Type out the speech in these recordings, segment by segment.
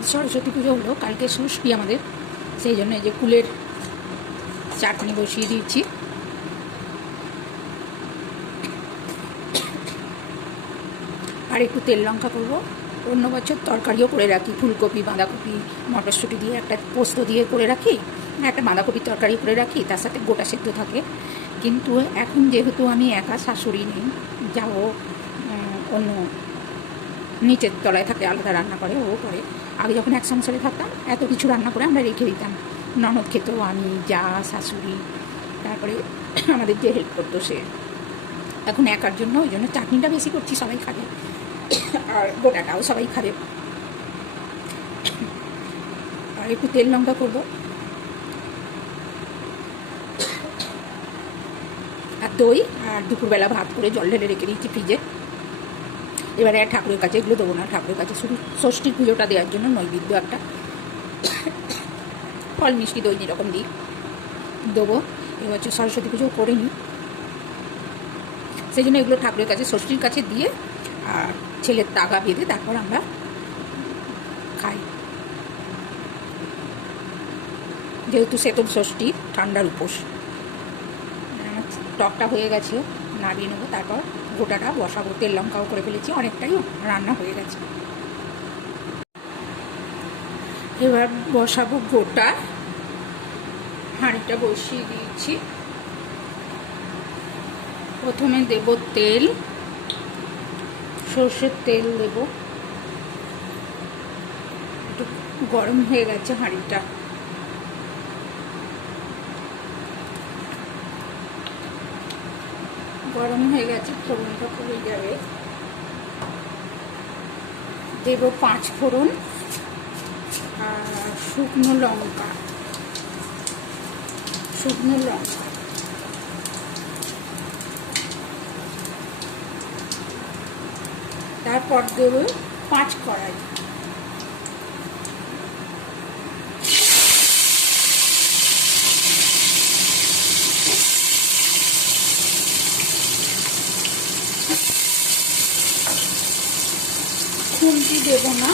আজ সরস্বতী পুজো হলো, কালকে ষষ্ঠী আমাদের, সেই জন্য এই যে কুলের চাটনি বসিয়ে দিয়েছি। আর একটু তেল লঙ্কা করবো। অন্য বছর তরকারিও করে রাখি, ফুলকপি বাঁধাকপি মটরশুঁটি দিয়ে একটা পোস্ত দিয়ে করে রাখি, একটা বাঁধাকপির তরকারি করে রাখি, তার সাথে গোটা সেদ্ধ থাকে। কিন্তু এখন যেহেতু আমি একা, শাশুড়ি নেই, যাও অন্য নিচের তলায় থাকে, আলাদা রান্না করে, ও করে। আগে যখন এক সংসারে থাকতাম এত কিছু রান্না করে আমরা রেখে দিতাম, ননদ খেত, আমি, যা, শাশুড়ি, তারপরে আমাদের যে হেল্প করতো সে। এখন একার জন্য ওই জন্য চাটনিটা বেশি করছি, সবাই খাবে, আর গোটাটাও সবাই খাবে। আর একটু তেল লঙ্কা করবো, আর দই, আর দুপুরবেলা ভাত করে জল ঢেলে রেখে দিয়েছি ফ্রিজে। এবারে আর ঠাকুরের কাছে এগুলো দেবো না, ঠাকুরের কাছে শুধু ষষ্ঠীর পুজোটা দেওয়ার জন্য নৈবেদ্য একটা ফল মিষ্টি দই এরকম দিই দেবো। এবছর সরস্বতী পুজো করিনি, সেই জন্য এগুলো ঠাকুরের কাছে ষষ্ঠীর কাছে দিয়ে আর ছেলের তাগা বেঁধে তারপর আমরা খাই। যেহেতু শ্বেতম ষষ্ঠী, ঠান্ডার উপোস। টকটা হয়ে গেছে, নাড়িয়ে নেবো, তারপর গোটাটা বসাবো। তেল লঙ্কাও করে ফেলেছি, অনেকটাই রান্না হয়ে গেছে। এবার বসাবো গোটা, হাঁড়িটা বসিয়ে দিয়েছি। প্রথমে দেব তেল, সর্ষের তেল দেব, একটু গরম হয়ে গেছে হাঁড়িটা। গরম হয়ে গেছে, ফোড়নটা পড়ে যাবে। দেব 5 ফোড়ন আর শুকনো লঙ্কা, তারপর দেব 5 কড়াই। খুন্তি দেব না,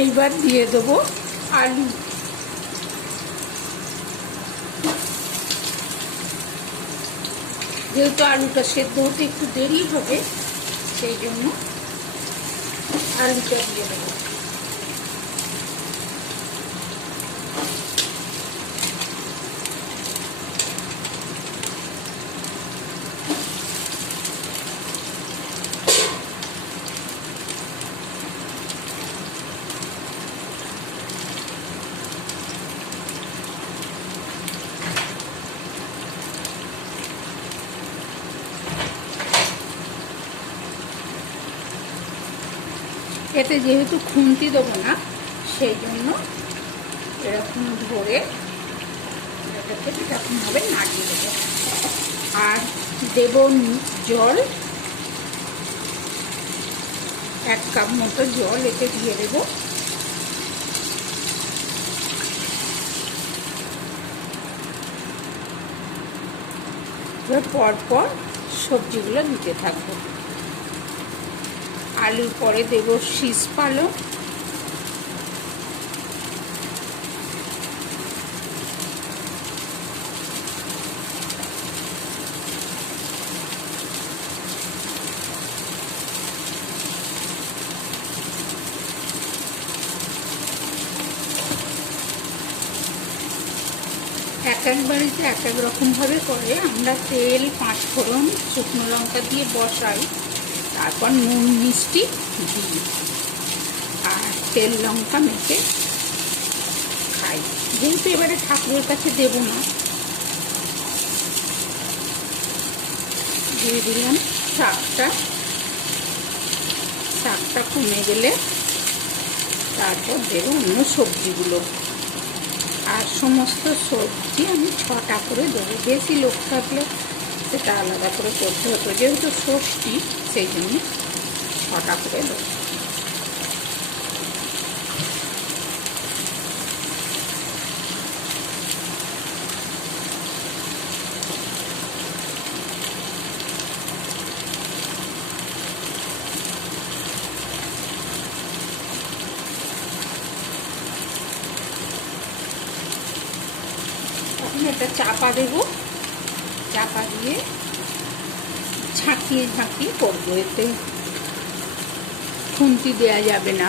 এইবার দিয়ে দেবো আলু। যেহেতু আলুটা সেদ্ধ হতে একটু দেরি হবে, সেই জন্য আলুটা দিয়ে দেবো। এতে যেহেতু খুন্তি দেবো না, সেই জন্য এরকম ধরে এটাকে এরকমভাবে নাড়িয়ে দেবো। আর দেব জল, 1 কাপ মতো জল এতে দিয়ে দেবো। পরপর সবজিগুলো দিতে থাকবো। আলুর পরে দেব শীষ পালক, এক এক বাড়িতে এক এক রকমভাবে করে। আমরা তেল, 5 ফোড়ন, শুকনো লঙ্কা দিয়ে বসাই, তারপর নুন মিষ্টি দিই আর তেল লঙ্কা মেখে খাই। যেহেতু এবারে ঠাকুরের কাছে দেব না, দিয়ে দিলাম শাকটা কমে গেলে তারপর দেব অন্য সবজিগুলো। আর সমস্ত সবজি আমি 6টা করে দেবো। বেশি লোক থাকলে সেটা আলাদা করে করতে হতো, যেহেতু ষষ্ঠী সেই জন্য 6টা করে দেবো। একটা চাপা দেব, চাপা দিয়ে ঝাঁকিয়ে ঝাঁকিয়ে করবো। এতে খুন্তি দেওয়া যাবে না।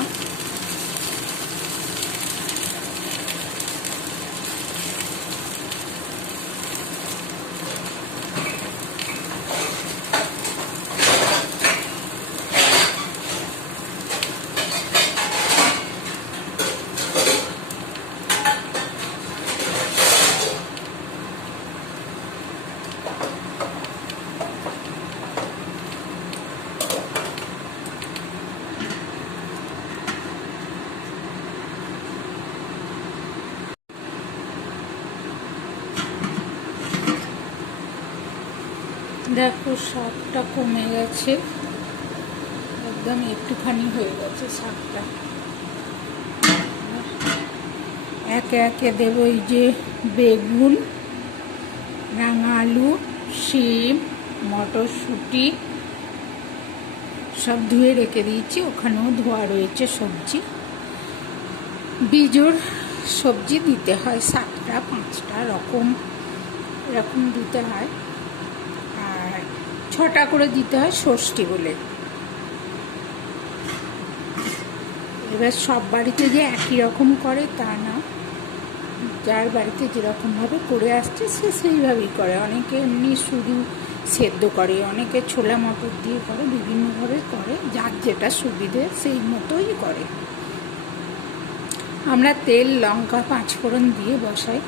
দেখো শাকটা কমে গেছে, একদম একটুখানি হয়ে গেছে শাকটা। একে একে দেবো এই যে বেগুন, রাঙা আলু, শিম, মটরশুঁটি সব ধুয়ে রেখে দিয়েছি, ওখানেও ধোয়া রয়েছে সবজি। বিজোড় সবজি দিতে হয় 7টা 5টা এরকম দিতে হয়, আর 6টা করে দিতে হয় ষষ্ঠী বলে। এবার সব বাড়িতে যে একই রকম করে তা না, যার বাড়িতে যেরকমভাবে করে আসছে সে সেইভাবেই করে। অনেকে এমনি শুধু সেদ্ধ করে, অনেকে ছোলা মটর দিয়ে করে, বিভিন্নভাবে করে, যার যেটা সুবিধে সেই মতোই করে। আমরা তেল লঙ্কা 5 ফোড়ন দিয়ে বসাই,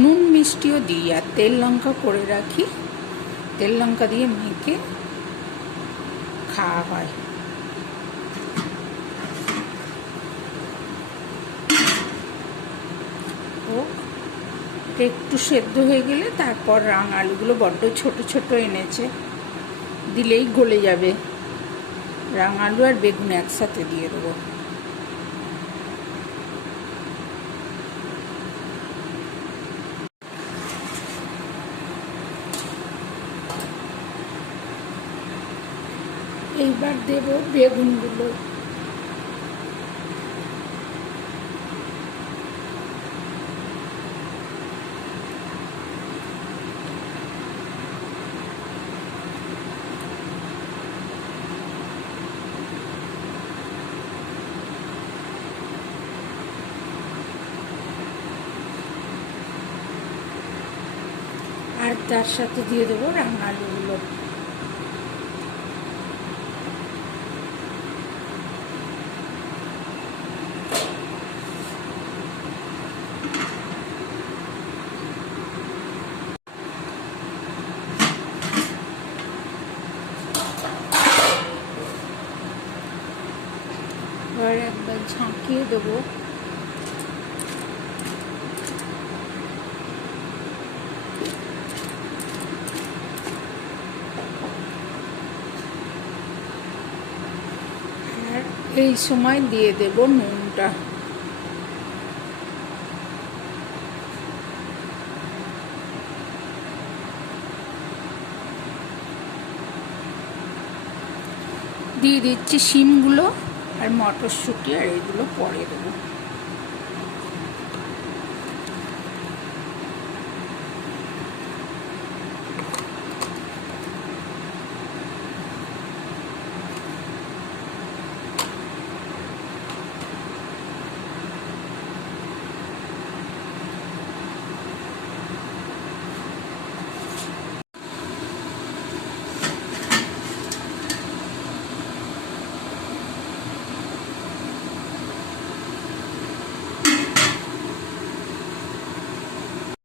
নুন মিষ্টিও দিই, আর তেল লঙ্কা করে রাখি, তেল লঙ্কা দিয়ে মেখে খাওয়া হয়। একটু সেদ্ধ হয়ে গেলে তারপর রাঙা আলুগুলো বড্ড ছোট ছোট এনেছে, দিলেই গলে যাবে। রাঙা আলু আর বেগুন একসাথে দিয়ে দেবো। এইবার দেব বেগুনগুলো। আর তার সাথে দিয়ে দেবো রাঙা আলুগুলো। এবার একবার ঝাঁকিয়ে দেবো। আর এই সময় দিয়ে দেব নুনটা। দিয়ে দিচ্ছি শিমগুলো আর মটরশুঁটি, আর এগুলো পরে দেবো।